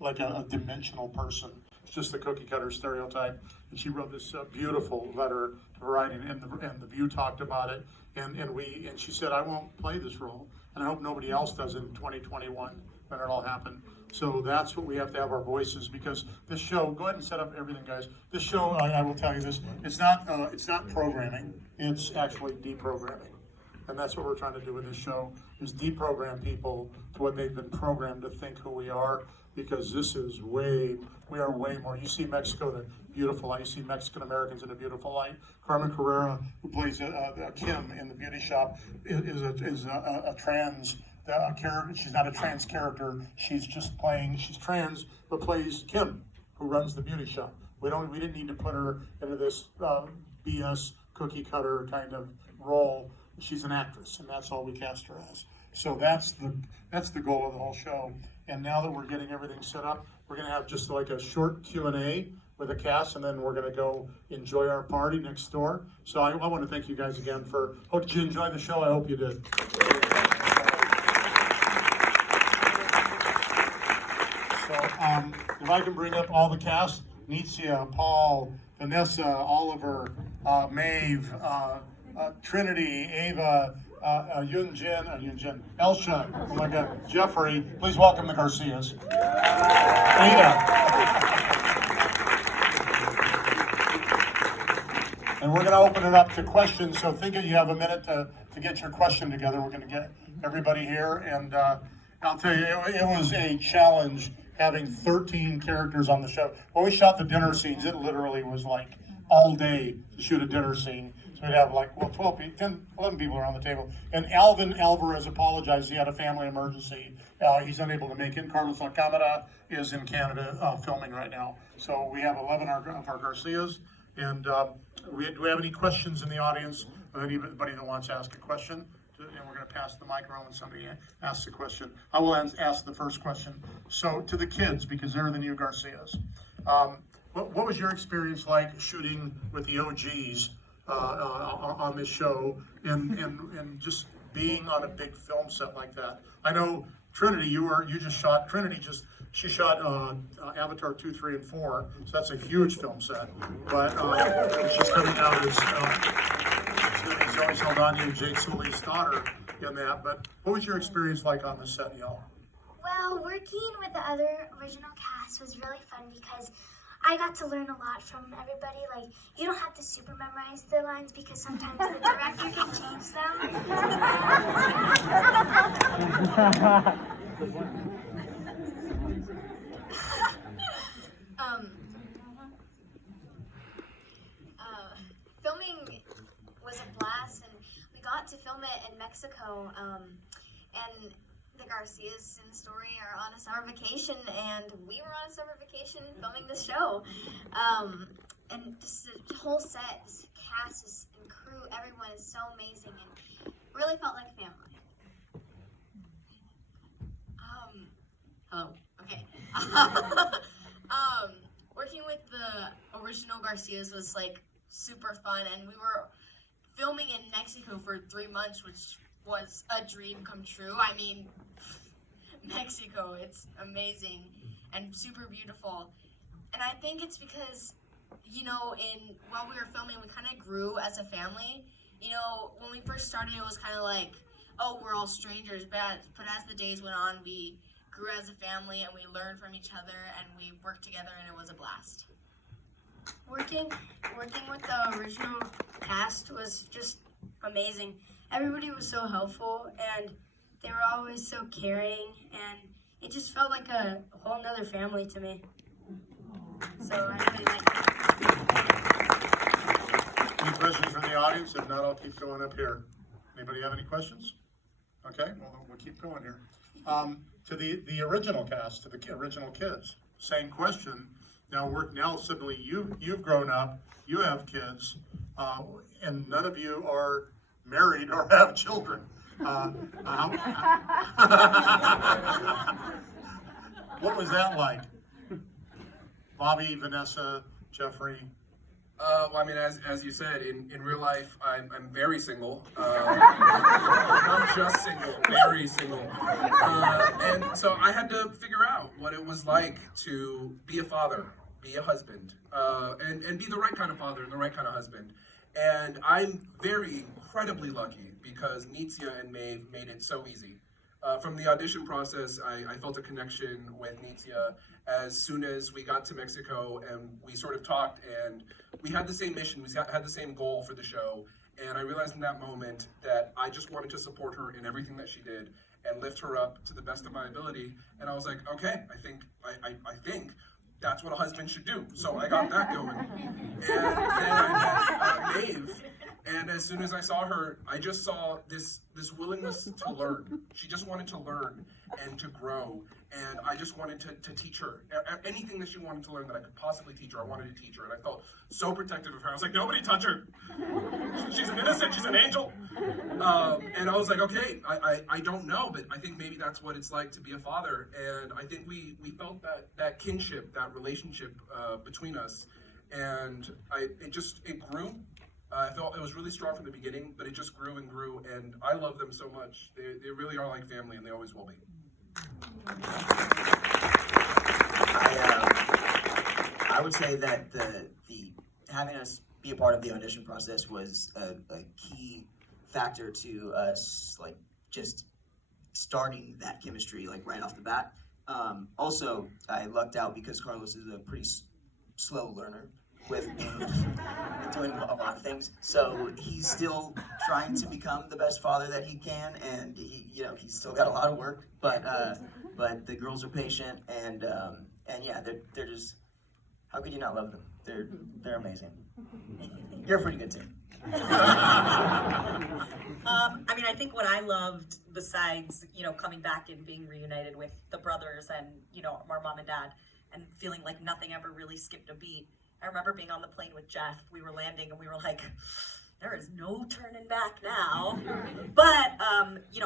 like a dimensional person. It's just the cookie cutter stereotype. And she wrote this beautiful letter to Variety, and the View talked about it. And she said, I won't play this role, and I hope nobody else does in 2021 when it all happened. So that's what we have to have our voices, because this show, go ahead and set up everything, guys. This show, I will tell you this, it's not programming, it's actually deprogramming. And that's what we're trying to do with this show, is deprogram people to what they've been programmed to think who we are, because we are way more. You see Mexico in a beautiful light. You see Mexican Americans in a beautiful light. Carmen Carrera, who plays Kim in The Beauty Shop, is a trans character. She's not a trans character. She's trans, but plays Kim, who runs the beauty shop. We didn't need to put her into this BS cookie cutter kind of role. She's an actress, and that's all we cast her as. So that's the goal of the whole show. And now that we're getting everything set up, we're going to have just like a short Q&A with the cast, and then we're going to go enjoy our party next door. So I want to thank you guys again for. Oh, did you enjoy the show? I hope you did. So if I can bring up all the cast: Nitzia, Paul, Vanessa, Oliver, Maeve, Trinity, Ava, Yunjin, Elsha, oh my God, Jeffrey. Please welcome the Garcias. Ada. And we're going to open it up to questions, so think you have a minute to get your question together. We're going to get everybody here, and I'll tell you, it was a challenge having 13 characters on the show. When we shot the dinner scenes, it literally was like all day to shoot a dinner scene. So we'd have 11 people around the table. And Alvin Alvarez apologized. He had a family emergency. He's unable to make it. Carlos Alcamara is in Canada filming right now. So we have 11 of our Garcias. And do we have any questions in the audience of anybody that wants to ask a question? And we're going to pass the mic around when somebody asks a question. I will ask the first question. So to the kids, because they're the new Garcias, what was your experience like shooting with the OGs on this show, and just being on a big film set like that? I know Trinity, she shot Avatar 2, 3, and 4, so that's a huge film set. But she's coming out as Zoe Saldana and Jake Sully's daughter in that. But what was your experience like on the set, y'all? Well, working with the other original cast was really fun because I got to learn a lot from everybody. Like, you don't have to super memorize the lines because sometimes the director can change them. Filming was a blast, and we got to film it in Mexico, and the Garcias in the story are on a summer vacation, and we were on a summer vacation filming the show. And just the whole set, this cast and crew, everyone is so amazing, and really felt like family. Hello. Okay. Working with the original Garcias was like super fun, and we were filming in Mexico for 3 months, which was a dream come true. I mean, Mexico, it's amazing and super beautiful. And I think it's because, while we were filming, we kind of grew as a family. When we first started, it was kind of like, oh, we're all strangers, but as the days went on, we grew as a family, and we learned from each other, and we worked together, and it was a blast. Working with the original cast was just amazing. Everybody was so helpful, and they were always so caring, and it just felt like a whole nother family to me. So I really liked it. Any questions from the audience? If not, I'll keep going up here. Anybody have any questions? Okay, well, we'll keep going here. To the original cast, to the original kids, same question. Now suddenly you've grown up, you have kids, and none of you are married or have children. What was that like? Bobby, Vanessa, Jeffrey, Well, I mean, as you said, in real life, I'm very single. Not just single, very single. And so I had to figure out what it was like to be a father, be a husband, and be the right kind of father and the right kind of husband. And I'm very incredibly lucky because Nitzia and Maeve made it so easy. From the audition process, I felt a connection with Nitzia as soon as we got to Mexico, and we sort of talked, and we had the same mission, we had the same goal for the show, and I realized in that moment that I just wanted to support her in everything that she did and lift her up to the best of my ability. And I was like, okay, I think that's what a husband should do. So I got that going. And then I met Maeve, and as soon as I saw her, I just saw this willingness to learn. She just wanted to learn and to grow, and I just wanted to teach her. Anything that she wanted to learn that I could possibly teach her, I wanted to teach her, and I felt so protective of her. I was like, nobody touch her. She's an innocent, she's an angel. And I was like, okay, I don't know, but I think maybe that's what it's like to be a father. And I think we felt that kinship, that relationship between us, and it grew. I felt it was really strong from the beginning, but it just grew and grew, and I love them so much. They really are like family, and they always will be. I would say that the having us be a part of the audition process was a key factor to us, like, just starting that chemistry, like, right off the bat. Also, I lucked out because Carlos is a pretty slow learner with doing a lot of things. So he's still trying to become the best father that he can, and he's still got a lot of work. But the girls are patient, and yeah, they're just, how could you not love them? They're amazing. You're a pretty good team. I mean, I think what I loved, besides, coming back and being reunited with the brothers and, our mom and dad, and feeling like nothing ever really skipped a beat. I remember being on the plane with Jeff. We were landing and we were like, there is no turning back now. But,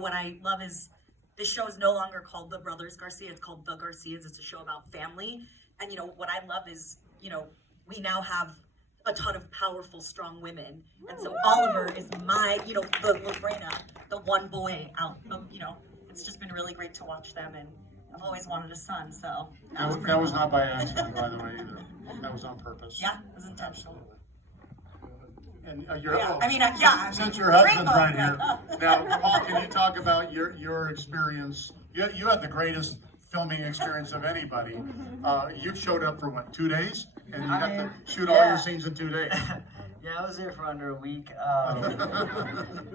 what I love is this show is no longer called The Brothers Garcia. It's called The Garcias. It's a show about family. And, what I love is, we now have a ton of powerful, strong women. And so Oliver is my, the Lorena, the one boy out of, it's just been really great to watch them. And I've always wanted a son, so that was not by accident, by the way, either. That was on purpose. Yeah, it was intentional. And since your husband's right here, now, Paul, can you talk about your experience? You had the greatest filming experience of anybody. You showed up for what, 2 days? And you got to shoot all your scenes in 2 days. Yeah, I was there for under a week.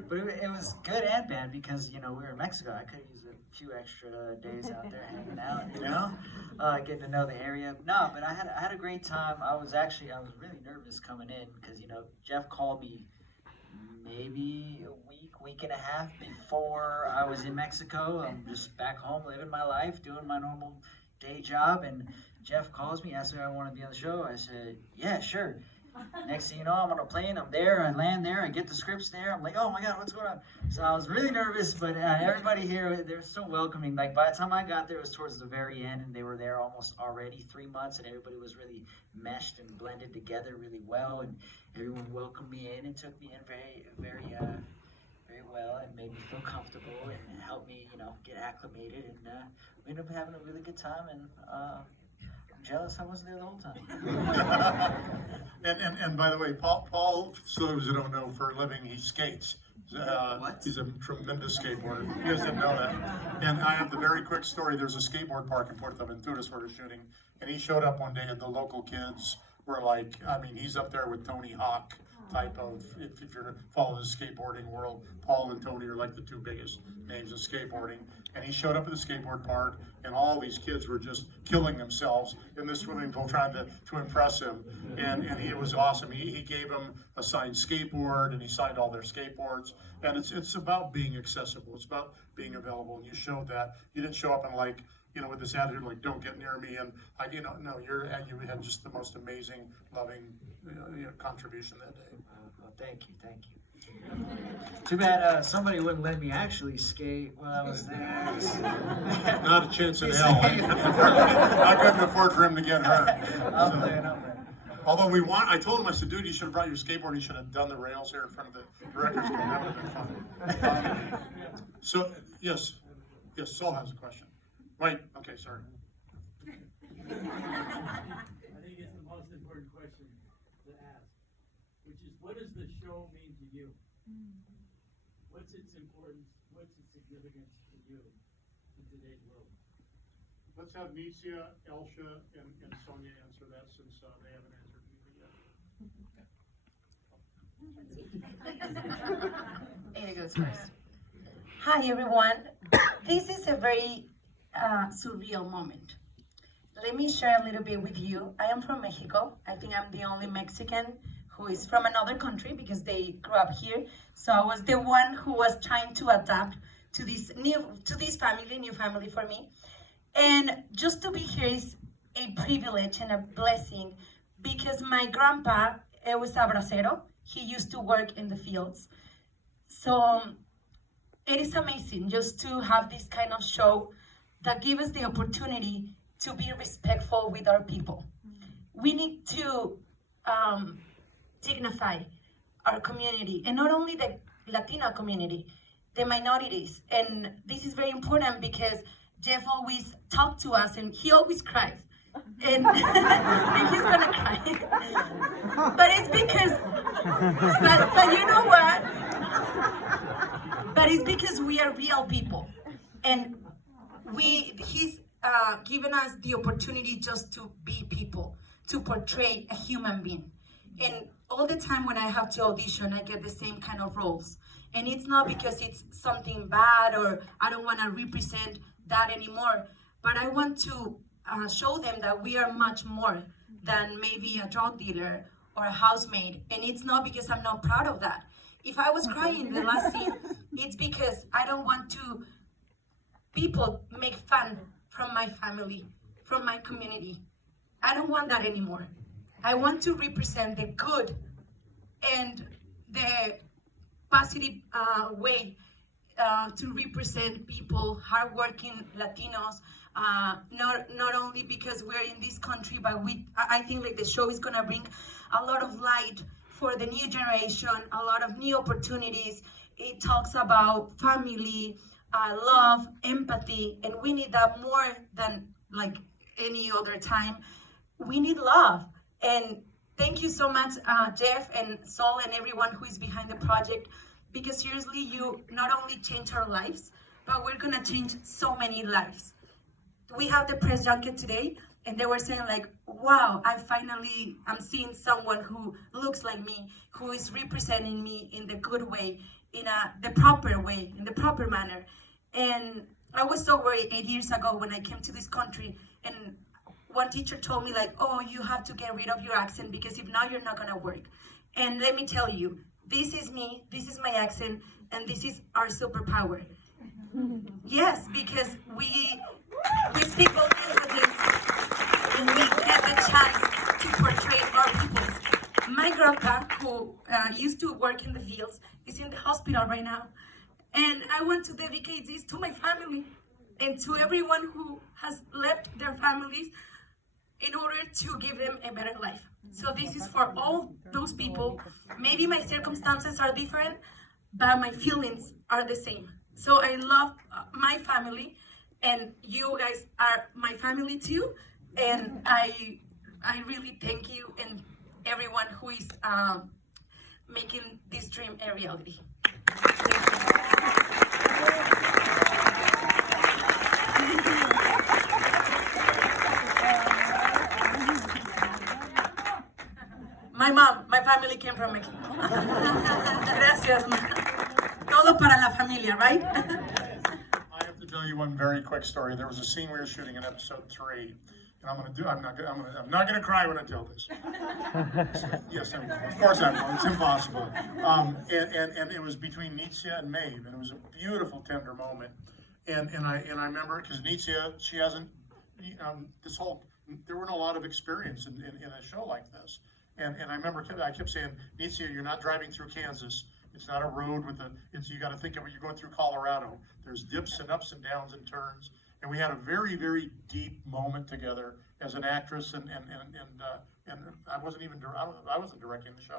But it was good and bad because, we were in Mexico. I could use a few extra days out there hanging out, getting to know the area. No, but I had a great time. I was really nervous coming in because, Jeff called me maybe a week and a half before I was in Mexico. I'm just back home living my life, doing my normal day job, and Jeff calls me, asks me if I want to be on the show. I said, yeah, sure. Next thing you know, I'm on a plane, I'm there, I land there, I get the scripts there, I'm like, oh my God, what's going on? So I was really nervous, but everybody here, they're so welcoming. Like, by the time I got there, it was towards the very end, and they were there almost already 3 months, and everybody was really meshed and blended together really well, and everyone welcomed me in and took me in very, very, very well, and made me feel comfortable, and helped me, get acclimated, and we ended up having a really good time, and I'm jealous I wasn't there the whole time. And by the way, Paul, so those who don't know, for a living, he skates. He's a tremendous skateboarder. You guys didn't know that. And I have the very quick story. There's a skateboard park in Puerto-Venturas where we're shooting, and he showed up one day, and the local kids were like, he's up there with Tony Hawk type of, if you're following the skateboarding world, Paul and Tony are like the two biggest names of skateboarding. And he showed up at the skateboard park, and all these kids were just killing themselves in the swimming pool trying to impress him. And it was awesome. He gave them a signed skateboard, and he signed all their skateboards. And it's about being accessible. It's about being available. And you showed that. You didn't show up and with this attitude like, don't get near me. And no, you had just the most amazing, loving contribution that day. Well, thank you. Too bad somebody wouldn't let me actually skate while I was there. Not a chance in hell. I couldn't afford for him to get hurt. I'm playing. Although I told him, I said, dude, you should have brought your skateboard. You should have done the rails here in front of the director's table. That would have been fun. So, yes, Saul has a question. Wait, okay, sorry. I think it's the most important question to ask, which is, what does the show mean to you? What's its importance? What's its significance to you in today's world? Let's have Nitsia, Elsha, and Sonia answer that since they haven't answered anything yet. Ada goes first. Hi everyone. This is a very surreal moment. Let me share a little bit with you. I am from Mexico. I think I'm the only Mexican who is from another country because they grew up here. So I was the one who was trying to adapt to this new family for me. And just to be here is a privilege and a blessing because my grandpa was a bracero. He used to work in the fields. So it is amazing just to have this kind of show that gives us the opportunity to be respectful with our people. We need to dignify our community, and not only the Latino community, the minorities. And this is very important because Jeff always talks to us and he always cries. And, and he's gonna cry. But it's because, but you know what? But it's because we are real people. And he's given us the opportunity just to be people, to portray a human being. And all the time when I have to audition, I get the same kind of roles. And it's not because it's something bad or I don't want to represent that anymore, but I want to show them that we are much more than maybe a drug dealer or a housemaid. And it's not because I'm not proud of that. If I was crying in the last scene, it's because I don't want to people make fun from my family, from my community. I don't want that anymore. I want to represent the good and the positive way to represent people, hardworking Latinos, not only because we're in this country, but I think like the show is gonna bring a lot of light for the new generation, a lot of new opportunities. It talks about family, love, empathy, and we need that more than like any other time. We need love. And thank you so much, Jeff and Saul and everyone who is behind the project, because seriously, you not only change our lives, but we're gonna change so many lives. We have the press junket today, and they were saying like, wow, I'm seeing someone who looks like me, who is representing me in the good way, in the proper way, in the proper manner. And I was so worried 8 years ago when I came to this country, and one teacher told me like, oh, you have to get rid of your accent because if not, you're not gonna work. And let me tell you, this is me, this is my accent, and this is our superpower. Yes, because we speak both languages and we get the chance to portray our people. My grandpa, who used to work in the fields, is in the hospital right now. And I want to dedicate this to my family and to everyone who has left their families in order to give them a better life. So this is for all those people. Maybe my circumstances are different, but my feelings are the same. So I love my family, and you guys are my family too. And I really thank you and everyone who is making this dream a reality. My family came from Mexico. Gracias, ma. Todo para la familia, right? I have to tell you one very quick story. There was a scene we were shooting in episode 3, and I'm not gonna cry when I tell this. Yes, of course I will. It's impossible. And it was between Nitsia and Maeve, and it was a beautiful, tender moment. And I remember because Nitsia, she hasn't there weren't a lot of experience in a show like this. And I remember I kept saying, Nitsia, you're not driving through Kansas. It's not a road you got to think of it. You're going through Colorado. There's dips and ups and downs and turns. and we had a very, very deep moment together as an actress, and I wasn't even I wasn't directing the show.